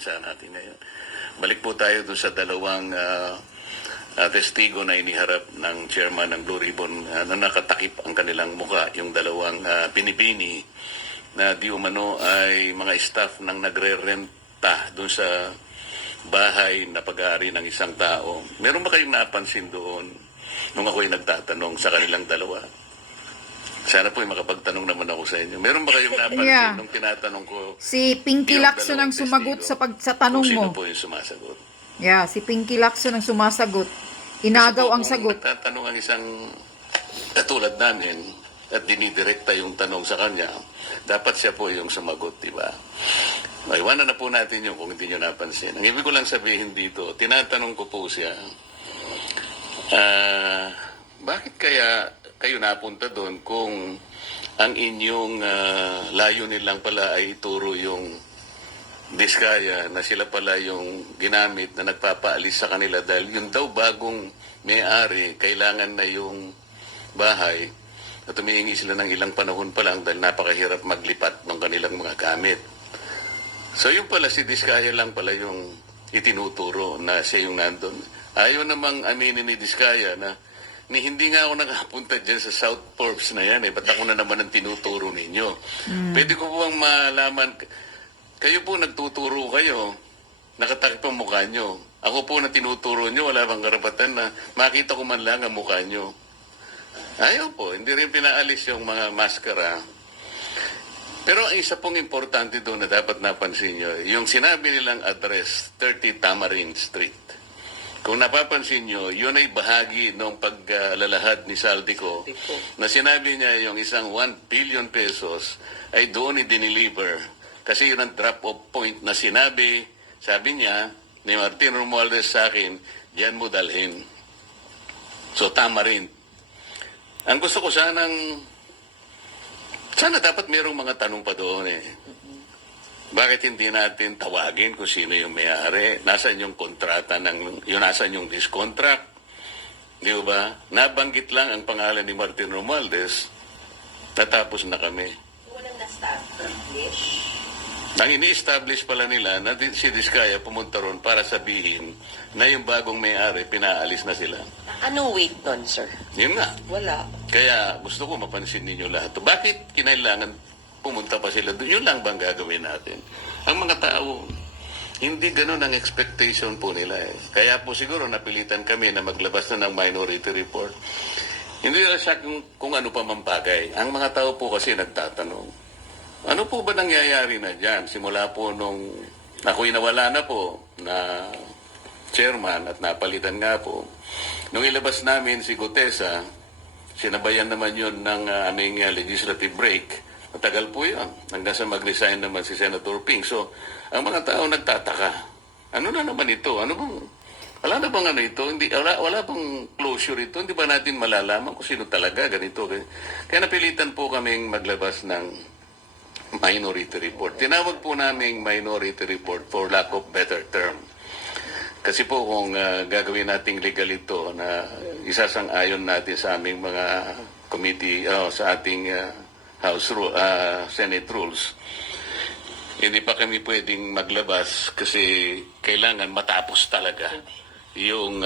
sa natin ngayon. Balik po tayo doon sa dalawang testigo na iniharap ng chairman ng Blue Ribbon na nakatakip ang kanilang muka, yung dalawang pinibini na di umano ay mga staff ng nagre-renta doon sa bahay na pag-aari ng isang tao. Meron ba kayong napansin doon nung ako'y nagtatanong sa kanilang dalawa? Sana po makapagtanong naman ako sa inyo. Meron ba kayong napansin nung tinatanong ko? Si Pinky yung Lacson ang dalawang sumagot testigo, sa tanong kung mo. sino po yung sumasagot? Yeah, si Pinky Lacson ang sumasagot. Inagaw ang sagot. Kung nagtatanong ang isang katulad namin at dinidirekta yung tanong sa kanya, dapat siya po yung sumagot, di ba? Iwanan na po natin yung kung hindi nyo napansin. Ang ibig ko lang sabihin dito, tinatanong ko po siya, bakit kaya kayo napunta doon kung ang inyong layunin lang pala ay ituro yung diskaya na sila pala yung ginamit na nagpapaalis sa kanila dahil yun daw bagong may-ari, kailangan na yung bahay at humihingi sila ng ilang panahon pa lang dahil napakahirap maglipat ng kanilang mga gamit. So yung pala si Diskaya lang pala yung itinuturo na siya yung nandun. Ayaw namang aminin ni Diskaya na hindi nga ako nakapunta dyan sa South Forbes na yan. Ba't ako na naman ang tinuturo ninyo? Pwede ko po bang malaman, kayo po nagtuturo kayo, nakatakip ang mukha nyo. Ako po na tinuturo nyo, wala bang karapatan na makita ko man lang ang mukha nyo. Ayaw po, hindi rin pinaalis yung mga maskara. Pero ang isa pong importante doon na dapat napansin nyo, yung sinabi nilang address, 30 Tamarind Street. Kung napapansin nyo, yun ay bahagi ng paglalahad ni Saldico na sinabi niya yung isang 1 billion pesos ay doon i-deliver. Kasi yun ang drop-off point na sinabi, sabi niya, ni Martin Romualdez sa akin, diyan mo dalhin. So, Tamarind. Ang gusto ko sana dapat mayroong mga tanong pa doon eh. Bakit hindi natin tawagin kung sino yung may-ari? Nasaan yung kontrata nasaan yung discontract? Di ba? Nabanggit lang ang pangalan ni Martin Romualdez, natapos na kami. Walang na-establish? Ang ini-establish pala nila na si Diskaya pumunta ron para sabihin na yung bagong may-ari, pinaalis na sila. Anong weight nun, sir? Yun nga. Wala. Kaya gusto ko mapansin ninyo lahat. Bakit kinailangan pumunta pa sila doon? Yun lang bang gagawin natin? Ang mga tao, hindi ganun ang expectation po nila eh. Kaya po siguro napilitan kami na maglabas na ng minority report. Hindi na siya kung ano pa man bagay. Ang mga tao po kasi nagtatanong, ano po ba nangyayari na dyan? Simula po nung ako'y nawala na po na chairman at napalitan nga po. Nung ilabas namin si Gutesa, sinabayan naman yun ng aming legislative break. Matagal po yun. Hanggang sa mag-resign naman si Senator Ping. So, ang mga tao nagtataka. Ano na naman ito? Wala na bang ito? Wala bang closure ito? Hindi ba natin malalaman kung sino talaga ganito? Kaya napilitan po kaming maglabas ng minority report. Tinawag po naming minority report for lack of better term. Kasi po kung gagawin nating legal ito na isasang-ayon natin sa aming mga committee, sa ating Senate rules, hindi pa kami pwedeng maglabas kasi kailangan matapos talaga yung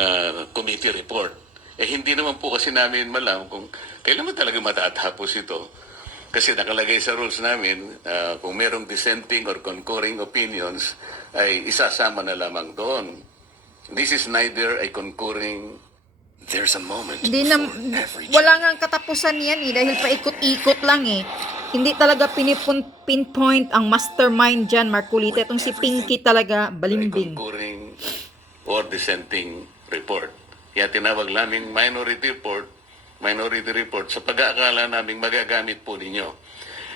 committee report. Hindi naman po kasi namin malam kung kailan talaga matatapos ito. Kasi nakalagay sa rules namin, kung merong dissenting or concurring opinions, ay isasama na lamang doon. This is neither a concurring. There's a moment. Wala nga katapusan yan eh, dahil paikot-ikot lang eh. Hindi talaga pinpoint ang mastermind dyan, Marcolita. Itong si Pinky talaga, balimbing. Concurring or dissenting report. Kaya tinawag namin minority report sa pag-aakala naming magagamit po ninyo.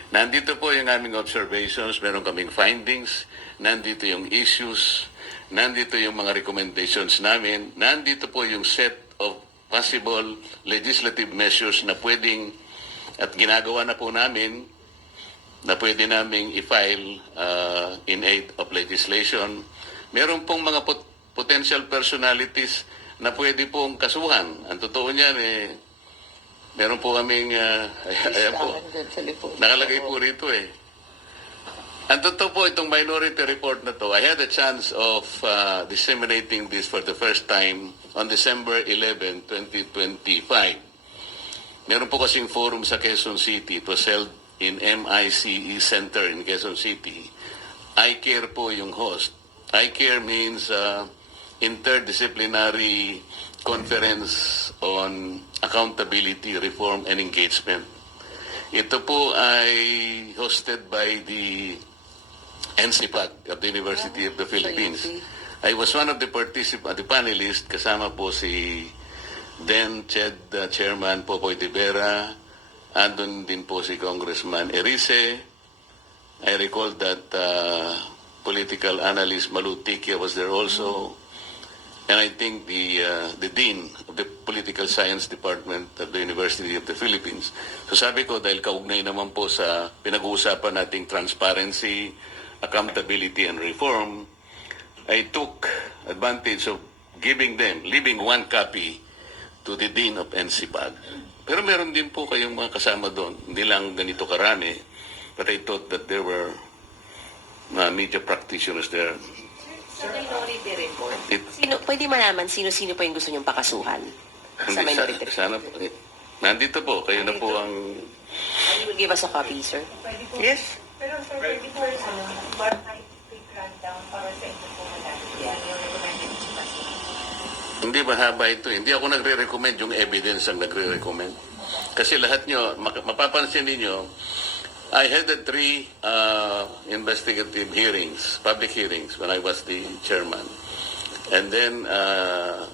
Nandito po yung aming observations, meron kaming findings, nandito yung issues, nandito yung mga recommendations namin, nandito po yung set of possible legislative measures na pwedeng at ginagawa na po namin na pwede naming i-file in aid of legislation. Meron pong mga potential personalities na pwede pong kasuhan. Ang totoo niyan meron po kaming, ayan po, nakalagay po rito Ang totoo po, itong minority report na to, I had a chance of disseminating this for the first time on December 11, 2025. Meron po kasing forum sa Quezon City. It was held in MICE Center in Quezon City. I-CARE po yung host. I-CARE means Interdisciplinary Conference on Accountability, Reform, and Engagement. Ito po ay hosted by the NCPAC of the University of the Philippines. I was one of the panelists, kasama po si then Chairman Popoy de Vera, andun din po si Congressman Erice. I recall that political analyst Malu Tikia was there also. And I think the Dean of the Political Science Department of the University of the Philippines. So sabi ko, dahil kaugnay naman po sa pinag-uusapan nating transparency, accountability, and reform, I took advantage of leaving one copy to the Dean of NCPAG. Pero meron din po kayong mga kasama doon. Hindi lang ganito karami. But I thought that there were media practitioners there. Sa minority report, pwede malaman sino-sino pa yung gusto niyong pakasuhan sa minority report? Sana po. Nandito po. Kayo na po ang... You will give us a copy, sir? Yes. Pero sir, pwede po one-night quick rundown para sa inyo po madami. Yan yung recommended sa kasi. Hindi mahaba ito. Hindi ako nagre-recommend, yung evidence ang nagre-recommend. Kasi lahat nyo, mapapansin ninyo, I had 3 investigative hearings, public hearings, when I was the chairman. And then,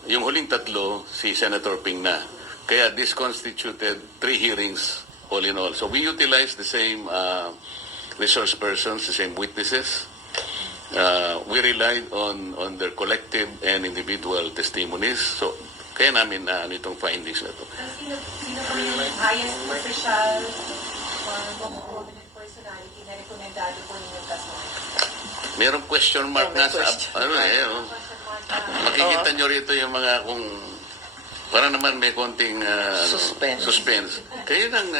yung huling 3, si Senator Ping na. Kaya this constituted 3 hearings all in all. So we utilized the same resource persons, the same witnesses. We relied on their collective and individual testimonies. So, kaya namin na itong findings na ito. Sino po yung highest official or prominent personality na rekomendado po ninyong kasuhan? Merong question mark May nga sa... question Ano eh, oh. Makikita nyo rito yung mga kung... Para naman may konting suspense. Kayo nang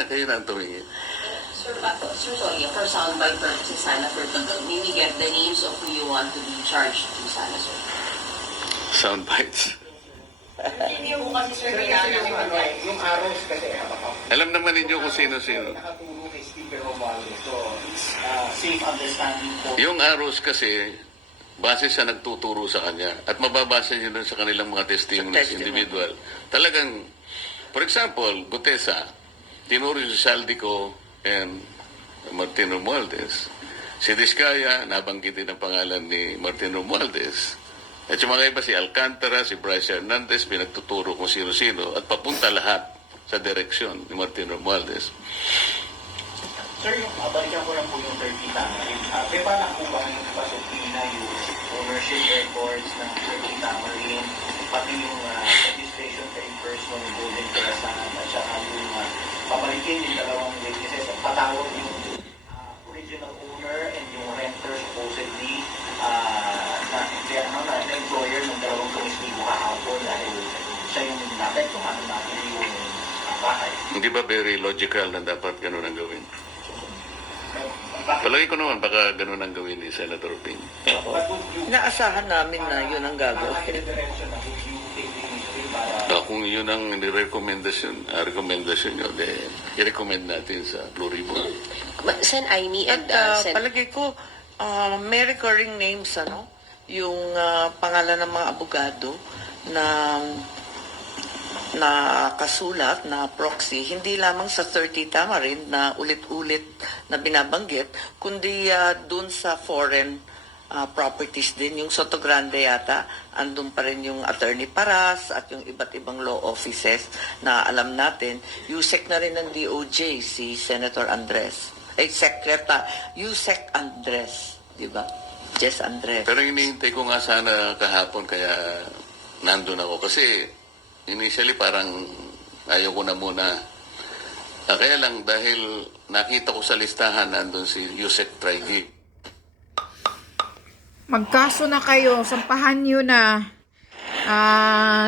tumingin. Sir, sorry, for soundbite purposes, sana for may we get the names of who you want to be charged to sana, sir? Sound bites. Hindi po kasi sir, Yung arrows kasi Alam naman ninyo kung sino-sino. nakatulong kay Speaker Romualdez. So, it's safe understanding po. Yung arrows kasi, base sa nagtuturo sa kanya at mababasa nyo dun sa kanilang mga testimonies individual. Talagang, for example, Gutesa, tinuro si Saldico and Martin Romualdez. Si Diskaya, nabanggitin ang pangalan ni Martin Romualdez. At yung mga iba, si Alcantara, si Bryce Hernandez, pinagtuturo kung sino-sino at papunta lahat sa direksyon ni Martin Romualdez. Sir, balikan ko lang po yung 30 Tamarin. May balak po ba yung pasokina yung ownership records ng 30 Tamarin, pati yung registration papers ng Golden Corazon at saka yung pabalikin yung dalawang witnesses at patawag yung original owner and yung renter supposedly na employer ng dalawang komistibo kahapon dahil siya yung naapektuhan natin yung bahay. Hindi ba very logical na dapat ganun ang gawin? Palagi ko naman baka ganun ang gawin ni Senator Ping. Inaasahan namin na yun ang gagawin. Kung yun ang rekomendasyon nyo, i-recommend natin sa Blue Ribbon. Sen Aimee and At Sen... palagay ko, may recurring names, yung pangalan ng mga abogado na kasulat na proxy, hindi lamang sa 30 Tamarin na ulit-ulit na binabanggit, kundi dun sa foreign properties din. Yung Soto Grande yata, andun pa rin yung Attorney Paras at yung iba't ibang law offices na alam natin. Yusek na rin ng DOJ, si Senator Andres. Yusek Andres, di ba? Jess Andres. Pero hinihintay ko nga sana kahapon kaya nandun ako. Kasi initially parang ayaw ko na muna. Kaya lang dahil nakita ko sa listahan nandun si Yusek Traigi. Magkaso na kayo, sampahan nyo na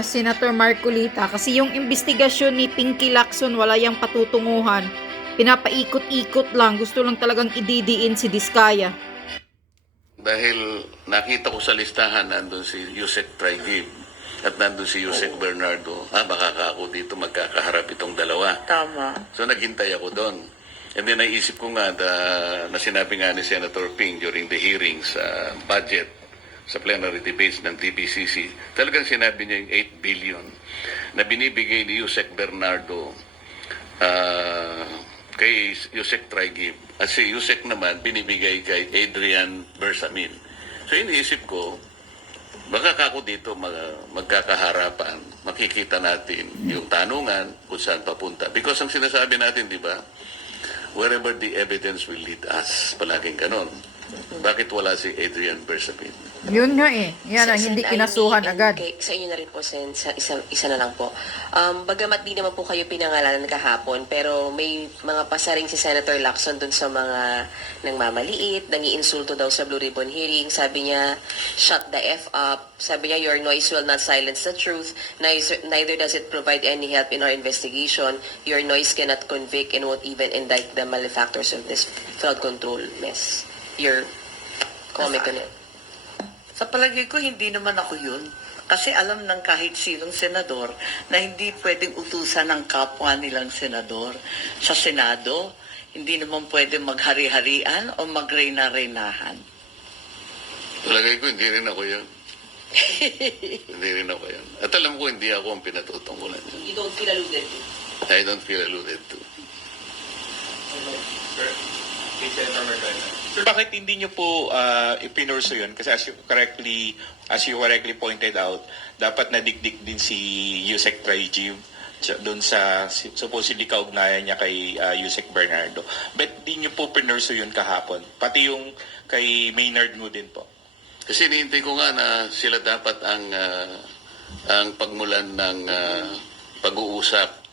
Senator Marcolita kasi yung investigasyon ni Pinky Lacson wala yang patutunguhan. Pinapaikot-ikot lang, gusto lang talagang ididiin si Diskaya. dahil nakita ko sa listahan nandun si Yusek Traigib at nandun si Yusek Bernardo. Baka ako dito magkakaharap itong dalawa. Tama. So naghintay ako doon. And then naisip ko nga na sinabi nga ni Senator Ping during the hearings sa budget, sa plenary debates ng TPCC, talagang sinabi niya yung 8 billion na binibigay ni Yusek Bernardo kay Yusek Traigib. At si Yusek naman binibigay kay Adrian Bersamin. So iniisip ko, baka ako dito magkakaharapan, makikita natin yung tanungan kung saan papunta. Because ang sinasabi natin, di ba, wherever the evidence will lead us, palaging ganon. Bakit wala si Adrian Bersamin? Yun nga eh. Yan ang hindi kinasuhan agad. Sa inyo na rin po, Sen, isa na lang po. Bagamat di naman po kayo pinangalanan kahapon, pero may mga pasaring si Senator Lacson dun sa mga nangmamaliit, nangiinsulto daw sa Blue Ribbon hearing. Sabi niya, shut the F up. Sabi niya, your noise will not silence the truth. Neither does it provide any help in our investigation. Your noise cannot convict and won't even indict the malefactors of this flood control mess. Your comment on it. Sa palagay ko, hindi naman ako yun. Kasi alam ng kahit sinong senador na hindi pwedeng utusan ng kapwa nilang senador. Sa Senado, hindi naman pwedeng maghari-harian o magreyna-reynahan. Palagay ko, hindi rin ako yun. Hindi rin ako yun. At alam ko, hindi ako ang pinatutungkulan yun. You don't feel alluded to. I don't feel alluded to. Sir, bakit hindi nyo po ipinurso yun? Kasi as you correctly pointed out, dapat nadikdik din si Yusek Traigib doon sa supposedly kaugnayan niya kay Yusek Bernardo. But di nyo po pinurso yun kahapon? Pati yung kay Maynard mo din po? Kasi hinihintay ko nga na sila dapat ang pagmulan ng pag-uusap.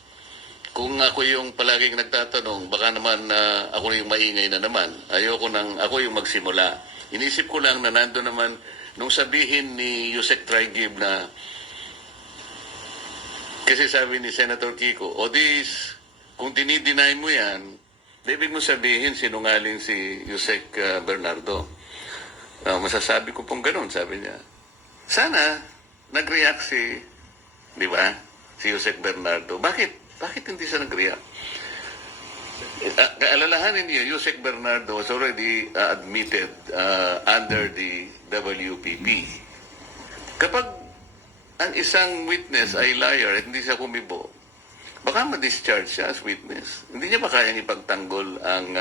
Kung ako yung palaging nagtatanong, baka naman ako yung maingay na naman. Ayoko nang ako yung magsimula. Inisip ko lang na nando naman, nung sabihin ni Yusek Traigib na, kasi sabi ni Senator Kiko, kung dinideny mo yan, ibig mo sabihin sinungaling si Yusek Bernardo. Masasabi ko pong ganun, sabi niya. Sana nag-react di ba, si Yusek Bernardo. Bakit hindi siya nag-react? Alalahanin niyo, Yusek Bernardo was already admitted under the WPP. Kapag ang isang witness ay liar at hindi siya kumibo, baka ma-discharge siya as witness. Hindi niya ba kayang ipagtanggol ang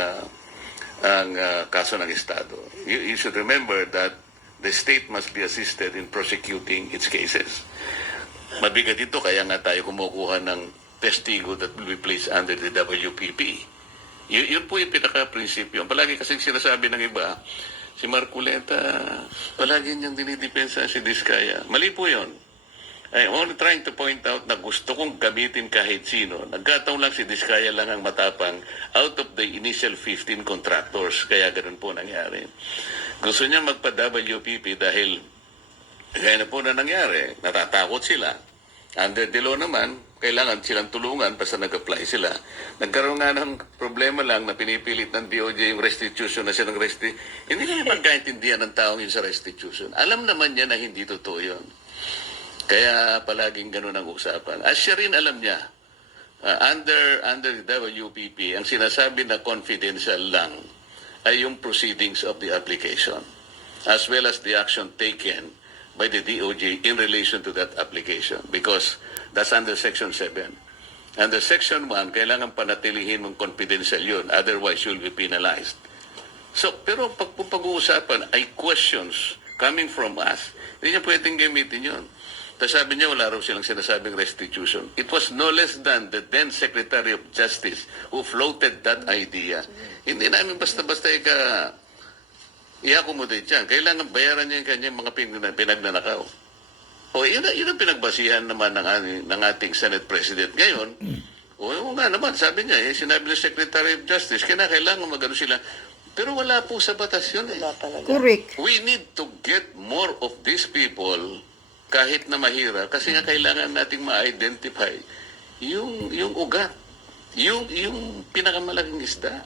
kaso ng Estado? You should remember that the state must be assisted in prosecuting its cases. Mabigat ito, kaya nga tayo kumukuha ng testigo that will be placed under the WPP. Yun po yung pinaka-prinsipyo. Palagi kasing sinasabi ng iba, si Marculeta, palagi niyang dinidepensa si Diskaya. Mali po yun. I'm only trying to point out na gusto kong gamitin kahit sino. Nagkataon lang si Diskaya lang ang matapang out of the initial 15 contractors. Kaya ganun po nangyari. Gusto niya magpa-WPP dahil kaya na po na nangyari. Natatakot sila. Under the law naman, kailangan silang tulungan basta nag-apply sila. Nagkaroon nga ng problema lang na pinipilit ng DOJ yung restitution na silang hindi na magkaintindihan ng taong yun sa restitution. Alam naman niya na hindi totoo yun. Kaya palaging ganun ang usapan. As siya rin alam niya, under the WPP, ang sinasabi na confidential lang ay yung proceedings of the application as well as the action taken by the DOJ in relation to that application because that's under Section 7. Under Section 1, kailangan panatilihin mong confidential yun. Otherwise, you'll be penalized. So, pero pag-uusapan ay questions coming from us, hindi niya pwedeng gamitin yun. Tapos sabi niya, wala raw silang sinasabing restitution. It was no less than the then Secretary of Justice who floated that idea. Hindi namin basta-basta i-accommodate yan. Kailangan bayaran niya yung kanyang mga pinagnanakaw. O yun ang pinagbasihan naman ng ating Senate President ngayon. O nga naman, sabi niya, sinabi ng Secretary of Justice, kailangan magano sila. Pero wala po sa batas yun eh. Wala talaga. Correct. We need to get more of these people kahit na mahirap kasi nga kailangan nating ma-identify yung ugat, yung pinakamalaking isda.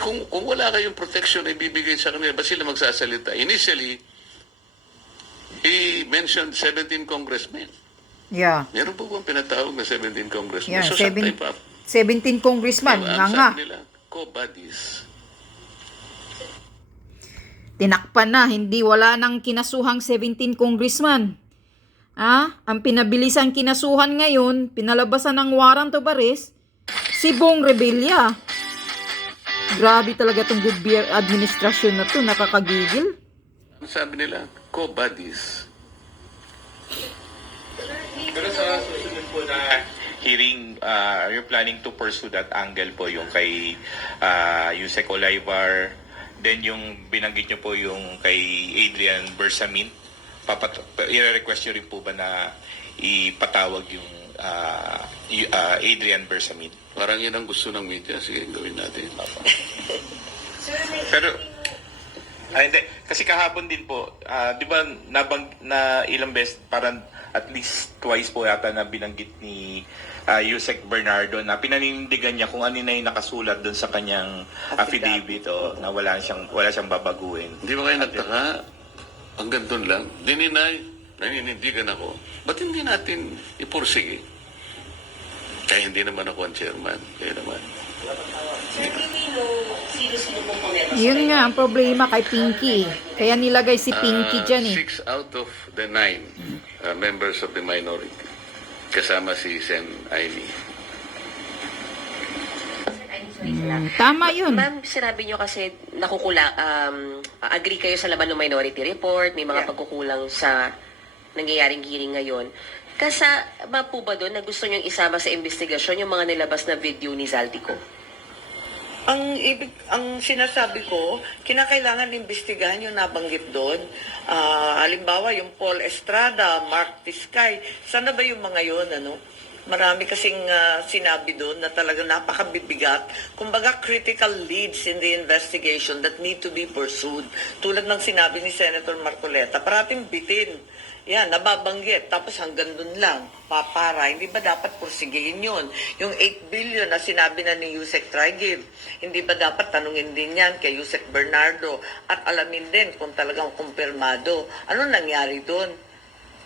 kung wala kayong protection na ibibigay sa kanila, ba sila magsasalita? Initially, he mentioned 17 congressmen. Yeah. Meron po bang pinatawag na 17 congressmen? Yeah, So, sa type of, 17 congressman, nga ang nga. sabi nila, co-buddies. Tinakpan na, hindi wala nang kinasuhang 17 congressman. Ang pinabilisan kinasuhan ngayon, pinalabasan ng warrant of arrest, si Bong Revilla. Grabe talaga tong administrasyon na to, nakakagigil. Ang sabi nila, co-buddies. Pero sa susunod po na hearing, you're planning to pursue that angle po yung kay Yusek Olaybar, then yung binanggit nyo po yung kay Adrian Bersamin. I-request nyo rin po ba na ipatawag yung Adrian Bersamin? Parang yun ang gusto ng media. Sige, gawin natin. Pero, hindi. Kasi kahapon din po, di ba na ilang beses, parang at least twice po yata na binanggit ni Yusek Bernardo na pinaninindigan niya kung ano na yung nakasulat doon sa kanyang affidavit na wala siyang babaguhin. Hindi ba kayo nagtaka? Hanggang doon lang. Dininay, naninindigan ako. Ba't hindi natin ipursige? Kaya hindi naman ako ang chairman. Kaya naman. Yun nga, ang problema kay Pinky. Kaya nilagay si Pinky dyan eh. 6 out of the 9 members of the minority. Kasama si Sen Aimee. Tama yun. Ma'am, sinabi nyo kasi agree kayo sa laman ng minority report, may mga pagkukulang sa nangyayaring hearing ngayon. Kasama po ba doon na gusto nyong isama sa investigasyon yung mga nilabas na video ni Zaldico? Ang sinasabi ko, kinakailangan imbestigahan yung nabanggit doon. Halimbawa, yung Paul Estrada, Mark Tiscay, sana ba yung mga yun, ano? Marami kasing sinabi doon na talagang napakabibigat. Kumbaga, critical leads in the investigation that need to be pursued. Tulad ng sinabi ni Senator Marcoleta, parating bitin. Yan, nababanggit. Tapos hanggang doon lang, papara. Hindi ba dapat pursigihin yun? Yung 8 billion na sinabi na ni Yusek Trigib, hindi ba dapat tanungin din yan kay Yusek Bernardo at alamin din kung talagang kumpirmado? Ano nangyari doon?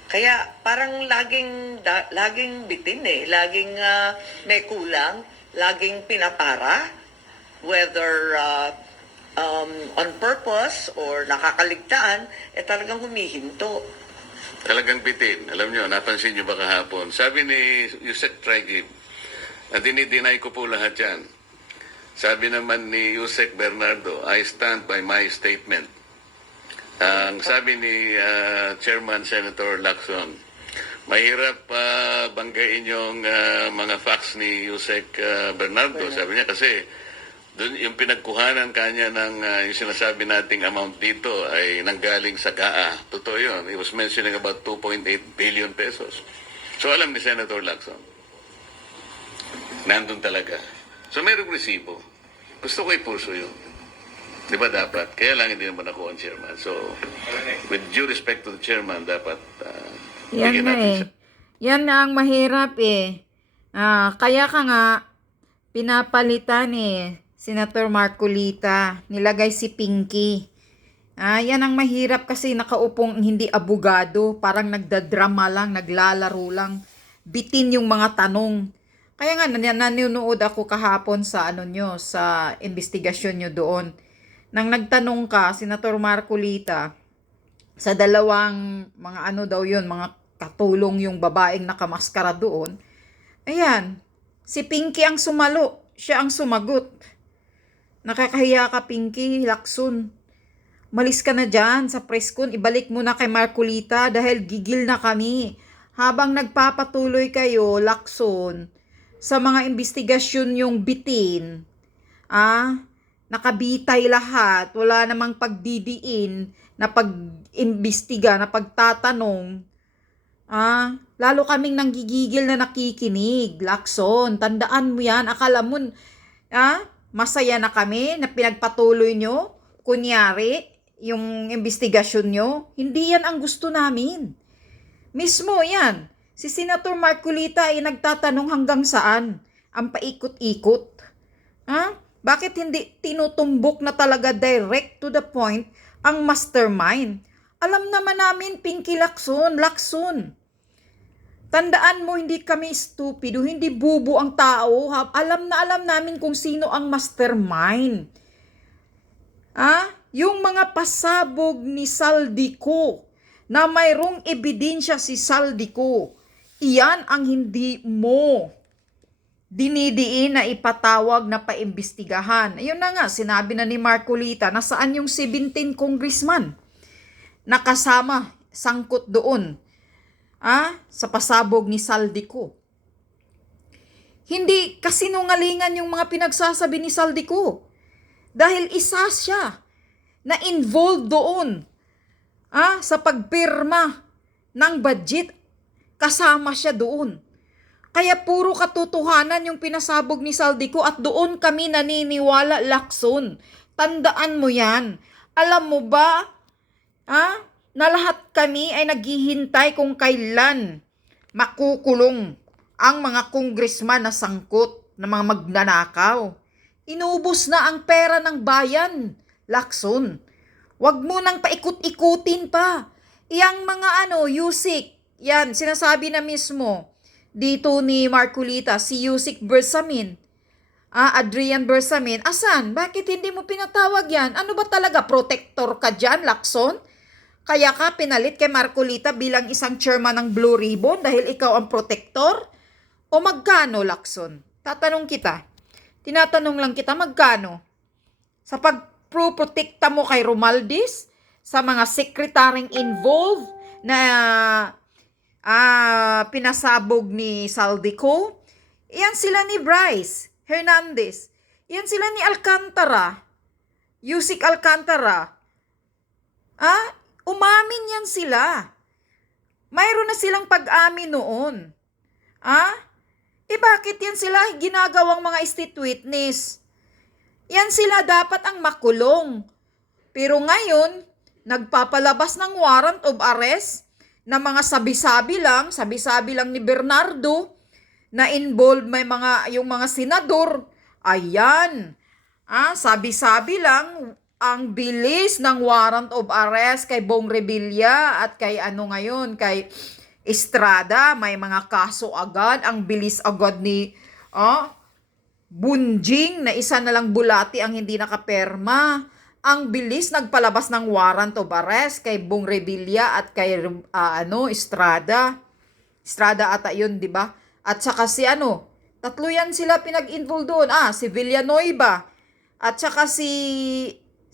Kaya parang laging bitin eh. Laging may kulang. Laging pinapara. Whether on purpose or nakakaligtaan, talagang humihinto. Talagang bitin. Alam nyo, napansin nyo ba kahapon? Sabi ni Yusek Trigib, na dinideny ko po lahat yan. Sabi naman ni Yusek Bernardo, I stand by my statement. Ang sabi ni Chairman Senator Lacson, mahirap banggain yung mga facts ni Yusek Bernardo. Sabi niya kasi doon yung pinagkuhanan kanya ng yung sinasabi nating amount dito ay nanggaling sa GAA. Totoo yun. He was mentioning about 2.8 billion pesos. So alam ni Senator Lacson, nandun talaga. So mayroong resibo. Gusto ko ipurso yun. Di ba dapat? Kaya lang hindi naman ako ang chairman. So, with due respect to the chairman, dapat Yan bigyan na natin eh. Yan na ang mahirap eh. Kaya ka nga, pinapalitan eh. Senator Marcolita, nilagay si Pinky. Yan ang mahirap kasi nakaupong hindi abogado. Parang nagdadrama lang, naglalaro lang. Bitin yung mga tanong. Kaya nga, nanonood ako kahapon sa sa investigasyon nyo doon. Nang nagtanong ka, Senator Marcolita, sa dalawang mga mga katulong yung babaeng nakamaskara doon, ayan, si Pinky ang sumalo, siya ang sumagot. Nakakahiya ka, Pinky, Lacson. Malis ka na dyan sa press con, ibalik mo na kay Marcolita dahil gigil na kami. Habang nagpapatuloy kayo, Lacson, sa mga investigasyon yung bitin, nakabitay lahat, wala namang pagdidiin, na pag-imbestiga, na pagtatanong, lalo kaming nanggigigil na nakikinig, Lacson, tandaan mo yan, akala mo, masaya na kami na pinagpatuloy nyo, kunyari, yung investigasyon nyo, hindi yan ang gusto namin. Mismo yan, si Senator Marcolita ay nagtatanong hanggang saan, ang paikot-ikot, Bakit hindi tinutumbok na talaga direct to the point ang mastermind? Alam naman namin, Pinky Lacson. Tandaan mo, hindi kami stupido, hindi bubo ang tao. Alam na alam namin kung sino ang mastermind. Yung mga pasabog ni Saldico na mayroong ebidensya si Saldico, iyan ang hindi mo dinidiin na ipatawag na paimbestigahan. Ayun na nga, sinabi na ni Marcolita, nasaan yung 17 congressman na kasama, sangkot doon sa pasabog ni Saldico. Hindi kasinungalingan yung mga pinagsasabi ni Saldico. Dahil isa siya na involved doon sa pagpirma ng budget. Kasama siya doon. Kaya puro katotohanan yung pinasabog ni Saldico at doon kami naniniwala, Lacson. Tandaan mo yan. Alam mo ba na lahat kami ay naghihintay kung kailan makukulong ang mga congressman na sangkot na mga magnanakaw. Inubos na ang pera ng bayan, Lacson. Wag mo nang paikot-ikutin pa. Iyang mga Yusik, yan, sinasabi na mismo dito ni Marcolita, si Yusik Bersamin, Adrian Bersamin, asan? Bakit hindi mo pinatawag yan? Ano ba talaga? Protector ka dyan, Lacson? Kaya ka pinalit kay Marcolita bilang isang chairman ng Blue Ribbon dahil ikaw ang protector? O magkano, Lacson? Tinatanong lang kita, magkano? Sa pagprotekta mo kay Romualdez, sa mga sekretaryong involved na pinasabog ni Saldico, iyan sila ni Bryce Hernandez, iyan sila ni Alcantara, Yusik Alcantara. Umamin yan sila. Mayroon na silang pag-amin noon. Bakit yan sila ginagawang mga state witness? Yan sila dapat ang makulong. Pero ngayon, nagpapalabas ng warrant of arrest na mga sabi-sabi lang ni Bernardo na involved yung mga senador. Ayan. Sabi-sabi lang ang bilis ng warrant of arrest kay Bong Revilla at kay kay Estrada, may mga kaso agad, ang bilis agad ni Bunjing na isa na lang bulati ang hindi nakaperma. Ang bilis nagpalabas ng warrant of arrest kay Bong Revilla at kay Estrada. Estrada ata yun, di ba? At saka si tatlo yan sila pinag-involve doon. Si Villanueva. At saka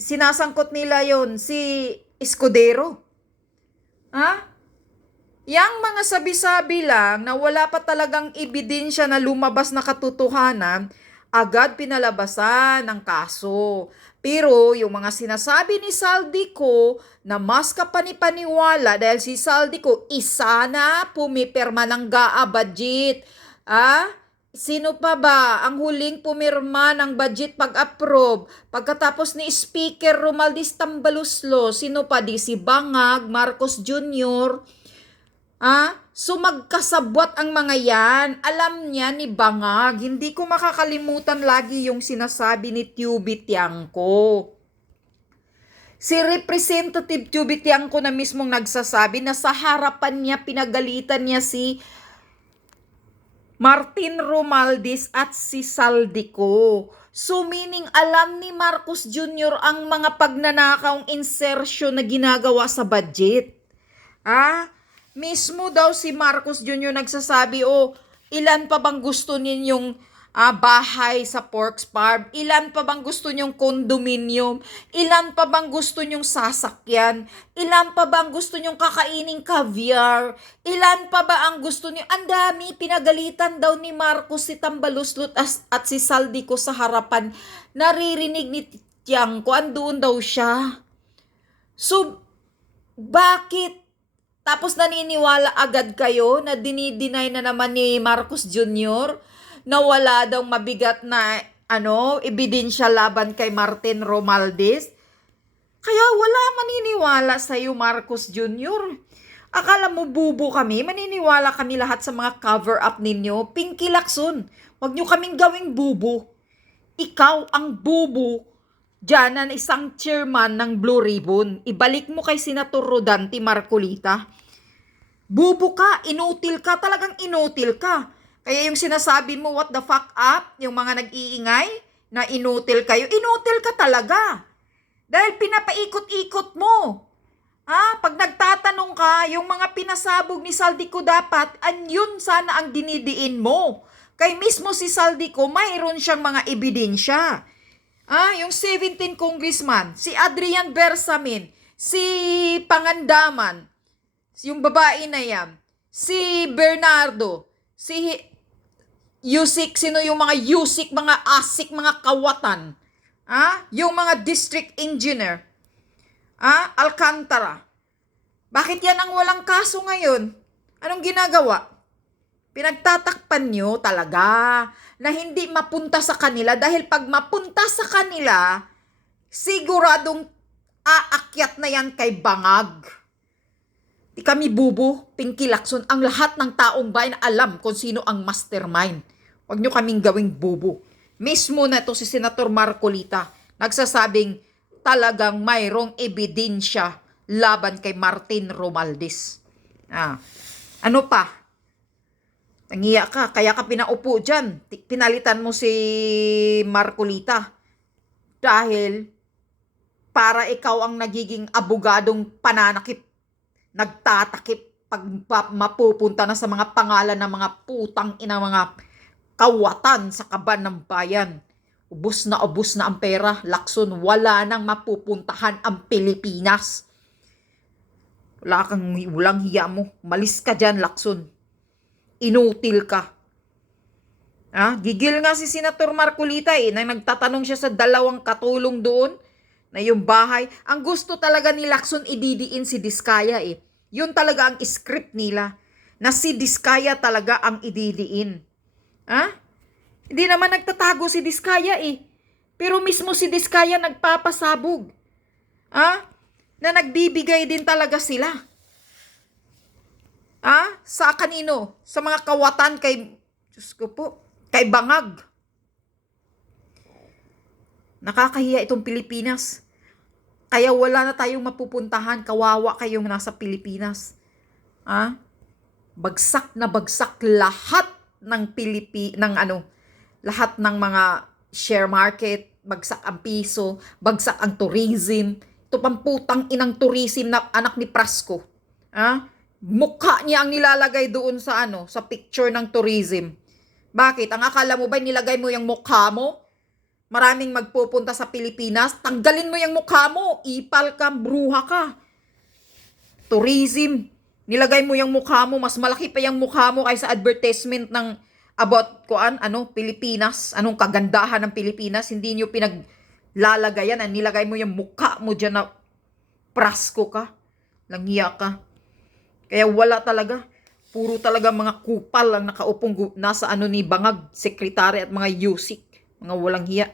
sinasangkot nila yon si Escudero. Yang mga sabi-sabi lang na wala pa talagang ebidensya na lumabas na katotohanan, agad pinalabasan ng kaso. Pero yung mga sinasabi ni Saldico na mas kapanipaniwala dahil si Saldico isa na pumipirma ng GAA budget. Sino pa ba ang huling pumirma ng budget pag-approve? Pagkatapos ni Speaker Romualdez Tambaluslo, sino pa di si Bangag, Marcos Jr., magkasabwat ang mga yan. Alam niya ni Bangag. Hindi ko makakalimutan lagi yung sinasabi ni Tubby Tiangco. Si Representative Tubby Tiangco na mismong nagsasabi na sa harapan niya, pinagalitan niya si Martin Romualdez at si Saldico. So meaning alam ni Marcos Jr. ang mga pagnanakaong insertion na ginagawa sa budget. Mismo daw si Marcos Jr. nagsasabi, ilan pa bang gusto ninyong bahay sa Porks Farm? Ilan pa bang gusto nyong condominium? Ilan pa bang gusto nyong sasakyan? Ilan pa bang gusto nyong kakaining caviar? Ilan pa ba ang gusto niyo? Ang dami, pinagalitan daw ni Marcos si Tambaluslut at si Saldico sa harapan. Naririnig ni Tiangco, andoon daw siya. So, bakit? Tapos naniniwala agad kayo na dinideny na naman ni Marcos Jr. na wala daw mabigat na ebidensya laban kay Martin Romualdez. Kaya wala maniniwala sa iyo, Marcos Jr. Akala mo bubo kami? Maniniwala kami lahat sa mga cover-up ninyo? Pinky Lacson, wag nyo kaming gawing bubo. ikaw ang bubu dyan na isang chairman ng Blue Ribbon. Ibalik mo kay Senator Rodante Marcolita. Bubu ka, inutil ka, talagang inutil ka. Kaya yung sinasabi mo, what the fuck up, yung mga nag-iingay, na inutil kayo, inutil ka talaga. Dahil pinapaikot-ikot mo. Pag nagtatanong ka, yung mga pinasabog ni Saldico dapat, yun sana ang dinidiin mo. Kay mismo si Saldico, mayroon siyang mga ebidensya. Yung 17 congressman, si Adrian Bersamin, si Pangandaman, yung babae na yan, si Bernardo, si Yusik, sino yung mga Yusik, mga Asik, mga kawatan, yung mga district engineer, Alcantara. Bakit yan ang walang kaso ngayon? Anong ginagawa? Pinagtatakpan nyo talaga na hindi mapunta sa kanila dahil pag mapunta sa kanila, siguradong aakyat na yan kay bangag. Di kami bubu, Pinky Lacson, ang lahat ng taong bayan alam kung sino ang mastermind. Huwag nyo kaming gawing bubu. Mismo na to si Senator Marcolita, nagsasabing talagang mayroong ebidensya laban kay Martin Romualdez. Ano pa? Nangiya ka, kaya ka pinaupo dyan. Pinalitan mo si Marcolita. Dahil para ikaw ang nagiging abogadong pananakip, nagtatakip pag mapupunta na sa mga pangalan ng mga putang ina mga kawatan sa kaban ng bayan. Ubus na ang pera, Lacson, wala nang mapupuntahan ang Pilipinas. Walang hiya mo. Malis ka dyan, Lacson. Inutil ka. Gigil nga si Senator Marcolita nang nagtatanong siya sa dalawang katulong doon na yung bahay. Ang gusto talaga ni Lacson ididiin si Diskaya Yun talaga ang script nila na si Diskaya talaga ang ididiin. Hindi naman nagtatago si Diskaya Pero mismo si Diskaya nagpapasabog. Na nagbibigay din talaga sila. Sa kanino? Sa mga kawatan kay, Diyos ko po, kay bangag. Nakakahiya itong Pilipinas. Kaya wala na tayong mapupuntahan. Kawawa kayong nasa Pilipinas. Bagsak na bagsak lahat ng lahat ng mga share market, bagsak ang piso, bagsak ang tourism. Ito pamputang inang tourism na anak ni Prasco. Mukha niya ang nilalagay doon sa sa picture ng tourism. Bakit? Ang akala mo ba nilagay mo yung mukha mo? Maraming magpupunta sa Pilipinas, tanggalin mo yung mukha mo, ipal ka, bruha ka. Tourism, nilagay mo yung mukha mo, mas malaki pa yung mukha mo kaysa advertisement ng about Pilipinas, anong kagandahan ng Pilipinas, hindi niyo pinaglalagayan, nilagay mo yung mukha mo dyan na Prasco ka, langya ka. Kaya wala talaga. Puro talaga mga kupal ang nakaupong nasa ni Bangag, sekretary at mga yusik. Mga walang hiya.